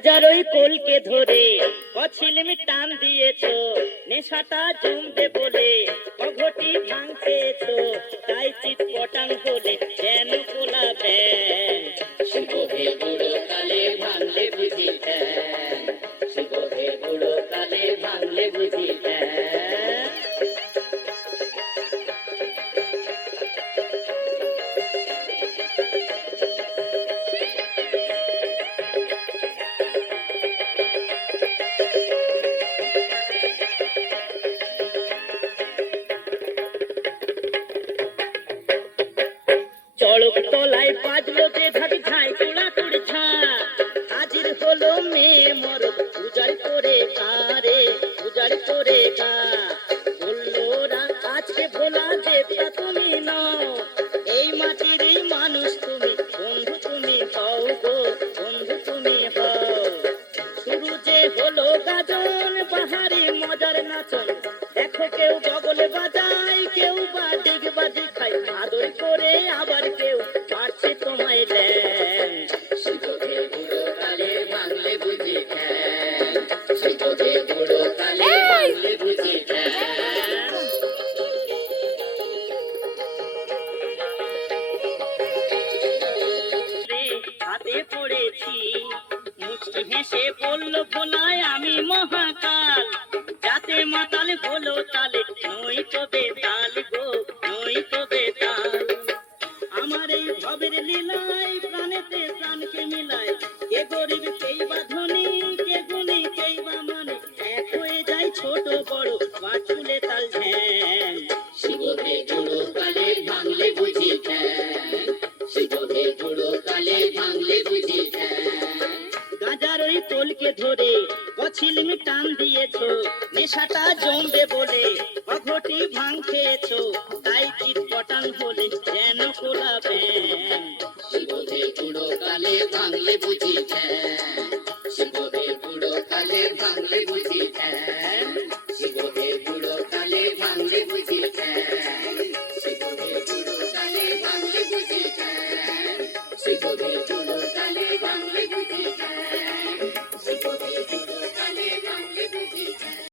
গাজার ওই কোলকে ধরে কছিলিম টান দিয়েছ, নেশাটা জমবে বলে অঘটি ভাঙছেছ, তাই চিৎপটাং হলে যেন কোলা ব্যাং। শিবহে বুড়ো কালে ভাঙলে বুঝি ঠ্যাং, শিবহে বুড়ো কালে ভাঙলে বুঝি ঠ্যাং। চড়ক তলায় বাজলো যে ঝাঁক ঝাই কুড়া কুড়ি ঝা, হাজির হলো মেয়ে মরদ উজাড় করে গারে, উজাড় করে গা। বললো রা আজকে ভোলা দেবতা তুমি নও, এই মাটিরই মানুষ তুমি, বন্ধু তুমি হও গো, বন্ধু তুমি হও। শুরু যে হলো গাজন বাহারি মজার নাচন, দেখো কেউ বগলে বাজায়, কেউ বা ডিগ বাজি খায়, আদর করে আবার কেউ মারছে তোমায় ল্যাং। শিবহে বুড়ো কালে ভাঙলে বুঝি ঠ্যাং, শিবহে বুড়ো কালে ভাঙলে বুঝি ঠ্যাং। হাতে পড়েছি মুচকি হেসে বলল ভোলায় আমি মহাকাল, যাতে মাতাল হলো তালে নই তো বেতাল গো, নই তো বেতাল। আমার এই ভবের লীলায় প্রাণেতে প্রাণকে মিলায়, কে গরিব কেই বা ধনী, কে গুণী কেই বা মানে, এক হয়ে যায় ছোট বড় বাঁচুলে তাল ঝ্যাং। শিবহে বুড়ো কালে ভাঙলে বুঝি ঠ্যাং, শিবহে বুড়ো কালে ভাঙলে বুঝি ঠ্যাং। গাজার ওই তোলকে ধরে কছিলিম টান দিয়েছ, নেশাটা জমবে বলে অঘটি ভাঙছেছ, তাই চিৎপটাং হলে যেন কোলা ব্যাং। শিবহে বুড়ো কালে ভাঙলে বুঝি ঠ্যাং, শিবহে বুড়ো কালে ভাঙলে বুঝি ঠ্যাং।